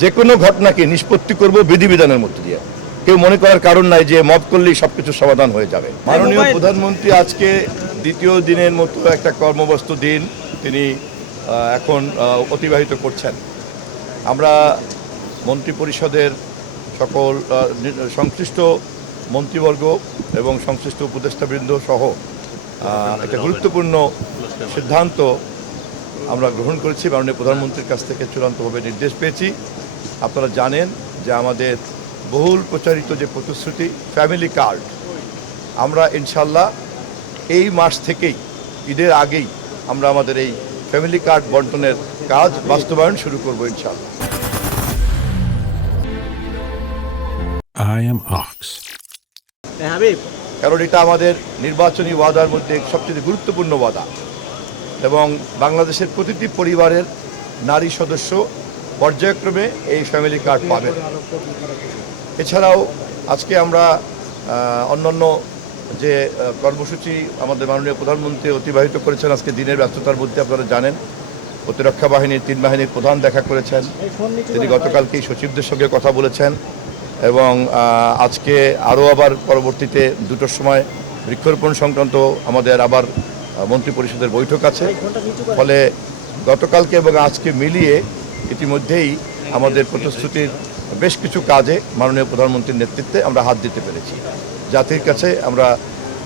যে কোনো ঘটনাকে নিষ্পত্তি করব বিধিবিধানের মধ্য দিয়ে। কেউ মনে করার কারণ নাই যে মব করলেই সবকিছু সমাধান হয়ে যাবে। মাননীয় প্রধানমন্ত্রী আজকে দ্বিতীয় দিনের মতো একটা কর্মব্যস্ত দিন তিনি এখন অতিবাহিত করছেন। আমরা মন্ত্রিপরিষদের সকল সংশ্লিষ্ট মন্ত্রীবর্গ এবং সংশ্লিষ্ট উপদেষ্টাবৃন্দ সহ একটা গুরুত্বপূর্ণ সিদ্ধান্ত আমরা গ্রহণ করেছি। মাননীয় প্রধানমন্ত্রীর কাছ থেকে চূড়ান্তভাবে নির্দেশ পেয়েছি। আপনারা জানেন যে আমাদের বহুল প্রচারিত যে প্রতিশ্রুতি ফ্যামিলি কার্ড, আমরা ইনশাল্লাহ এই মাস থেকেই ঈদের আগেই আমরা আমাদের এই ফ্যামিলি কার্ড বন্টনের কাজ বাস্তবায়ন শুরু করব ইনশাল্লাহ। I am Ox. কারণ এটা আমাদের নির্বাচনী ওয়াদার মধ্যে সবচেয়ে গুরুত্বপূর্ণ ওয়াদা এবং বাংলাদেশের প্রতিটি পরিবারের নারী সদস্য পর্যায়ক্রমে এই ফ্যামিলি কার্ড পাবেন। এছাড়াও আজকে আমরা অন্যান্য যে কর্মসূচি আমাদের মাননীয় প্রধানমন্ত্রী অতিবাহিত করেছেন আজকে দিনের ব্যস্ততার মধ্যে, আপনারা জানেন প্রতিরক্ষা বাহিনীর 3 বাহিনীর প্রধান দেখা করেছেন, তিনি গতকালকেই সচিবদের সঙ্গে কথা বলেছেন এবং আজকে আরও আবার পরবর্তীতে 2টোর সময় বৃক্ষরোপণ সংক্রান্ত আমাদের আবার মন্ত্রী পরিষদের বৈঠক আছে। ফলে গতকালকে এবং আজকে মিলিয়ে ইতিমধ্যেই আমাদের প্রতিশ্রুতির বেশ কিছু কাজে মাননীয় প্রধানমন্ত্রীর নেতৃত্বে আমরা হাত দিতে পেরেছি। জাতির কাছে আমরা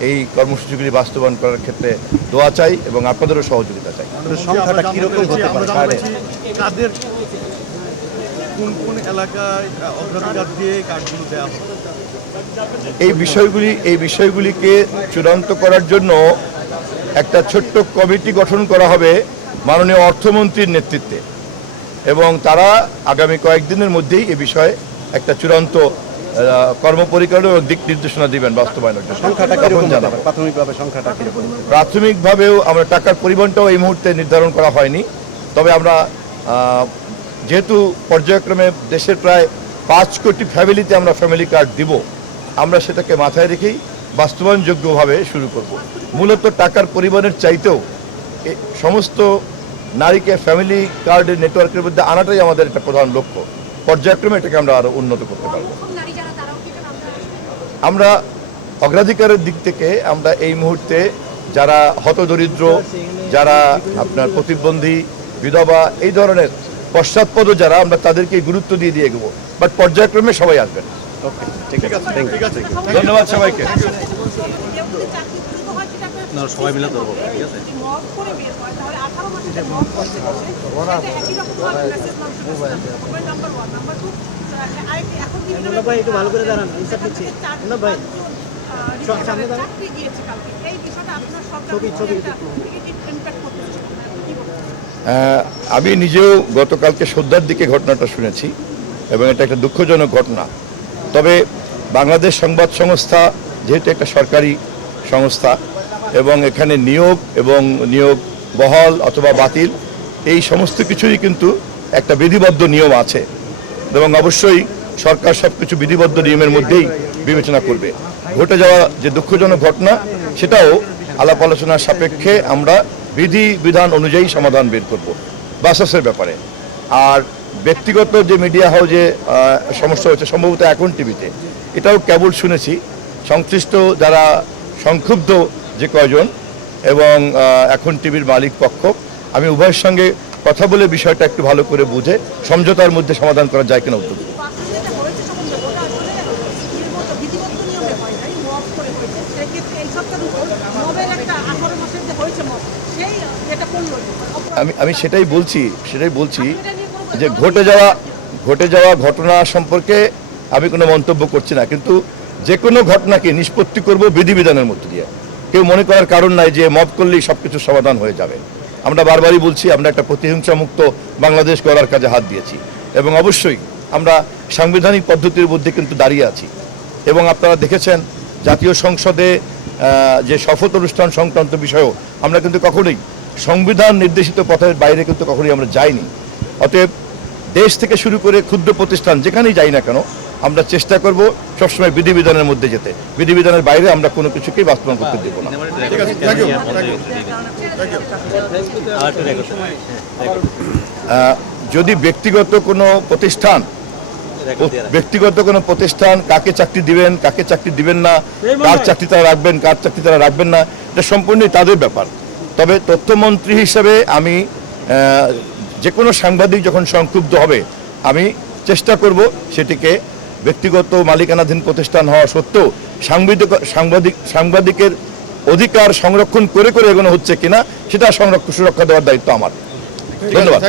এই কর্মসূচিগুলি বাস্তবায়ন করার ক্ষেত্রে দোয়া চাই এবং আপনাদেরও সহযোগিতা চাই। সংখ্যাটা কিরকম হতে পারে? কোন এলাকায় অগ্রাধিকার দিয়ে কার্ডগুলো দেওয়া হবে? এই বিষয়গুলিকে চূড়ান্ত করার জন্য একটা ছোট্ট কমিটি গঠন করা হবে মাননীয় অর্থমন্ত্রীর নেতৃত্বে এবং তারা আগামী কয়েকদিনের মধ্যেই এ বিষয়ে একটা চূড়ান্ত কর্মপরিকল্পনা এবং দিক নির্দেশনা দিবেন বাস্তবায়নের জন্য। প্রাথমিকভাবেও আমরা টাকার পরিমাণটাও এই মুহূর্তে নির্ধারণ করা হয়নি, তবে আমরা যেহেতু পর্যায়ক্রমে দেশের প্রায় 5 কোটি ফ্যামিলিতে আমরা ফ্যামিলি কার্ড দিব, আমরা সেটাকে মাথায় রেখেই বাস্তবায়নযোগ্যভাবে শুরু করব। মূলত টাকার পরিমাণের চাইতেও সমস্ত নারীকে ফ্যামিলি কার্ডের নেটওয়ার্কের মধ্যে আনাটাই আমাদের একটা প্রধান লক্ষ্য। পর্যায়ক্রমে এটাকে আমরা আরও উন্নত করতে পারব। আমরা অগ্রাধিকারের দিক থেকে আমরা এই মুহূর্তে যারা হতদরিদ্র, যারা আপনার প্রতিবন্ধী, বিধবা, এই ধরনের পশ্চাৎপদ যারা, আমরা তাদেরকে গুরুত্ব দিয়ে এগোবো, বাট পর্যায়ক্রমে সবাই আসবেন। ধন্যবাদ সবাইকে। সবাই মিলে ধরবো। আমি নিজেও গতকালকে সন্ধ্যার দিকে ঘটনাটা শুনেছি এবং এটা একটা দুঃখজনক ঘটনা। তবে বাংলাদেশ সংবাদ সংস্থা যেহেতু একটা সরকারি সংস্থা এবং এখানে নিয়োগ এবং নিয়োগ বহাল অথবা বাতিল এই সমস্ত কিছুরই কিন্তু একটা বিধিবদ্ধ নিয়ম আছে এবং অবশ্যই সরকার সব কিছু বিধিবদ্ধ নিয়মের মধ্যেই বিবেচনা করবে। ঘটে যাওয়া যে দুঃখজনক ঘটনা সেটাও আলাপ আলোচনার সাপেক্ষে আমরা বিধান অনুযায়ী সমাধান বের করব বাসাসের ব্যাপারে। আর ব্যক্তিগত যে মিডিয়া হাউসে সমস্যা হচ্ছে সম্ভবত এখন টিভিতে, এটাও কেবল শুনেছি সংশ্লিষ্ট যারা সংক্ষুব্ধ যে কয়জন এবং এখন টিভির মালিক পক্ষ, আমি উভয়ের সঙ্গে কথা বলে বিষয়টা একটু ভালো করে বুঝে সমঝোতার মধ্যে সমাধান করা যায় কিনা উদ্যোগ। আমি সেটাই বলছি যে ঘটে যাওয়া ঘটনা সম্পর্কে আমি কোনো মন্তব্য করছি না, কিন্তু যে কোনো ঘটনাকে নিষ্পত্তি করব বিধিবিধানের মধ্য দিয়ে। কেউ মনে করার কারণ নাই যে মব করলেই সবকিছু সমাধান হয়ে যাবে। আমরা বারবারই বলছি আমরা একটা প্রতিহিংসা মুক্ত বাংলাদেশ গড়ার কাজে হাত দিয়েছি এবং অবশ্যই আমরা সাংবিধানিক পদ্ধতির মধ্যে কিন্তু দাঁড়িয়ে আছি এবং আপনারা দেখেছেন জাতীয় সংসদে যে শপথ অনুষ্ঠান সংক্রান্ত বিষয়েও আমরা কিন্তু কখনোই সংবিধান নির্দেশিত পথের বাইরে কিন্তু কখনোই আমরা যাইনি। অতএব দেশ থেকে শুরু করে ক্ষুদ্র প্রতিষ্ঠান যেখানেই যাই না কেন আমরা চেষ্টা করব সবসময় বিধিবিধানের মধ্যে যেতে, বিধিবিধানের বাইরে আমরা কোনো কিছুকেই বাস্তবায়ন করতে দেব না। যদি ব্যক্তিগত কোনো প্রতিষ্ঠান কাকে চাকরি দিবেন কাকে চাকরি দিবেন না, কার চাকরি তারা রাখবেন কার চাকরি তারা রাখবেন না, এটা সম্পূর্ণই তাদের ব্যাপার। তবে তথ্যমন্ত্রী হিসেবে আমি যে কোনো সাংবাদিক যখন সংক্ষুব্ধ হবে আমি চেষ্টা করব সেটিকে ব্যক্তিগত মালিকানাধীন প্রতিষ্ঠান হওয়া সত্ত্বেও সাংবাদিকের অধিকার সংরক্ষণ করে এগোনো হচ্ছে কিনা সেটা সুরক্ষা দেওয়ার দায়িত্ব আমার। ধন্যবাদ।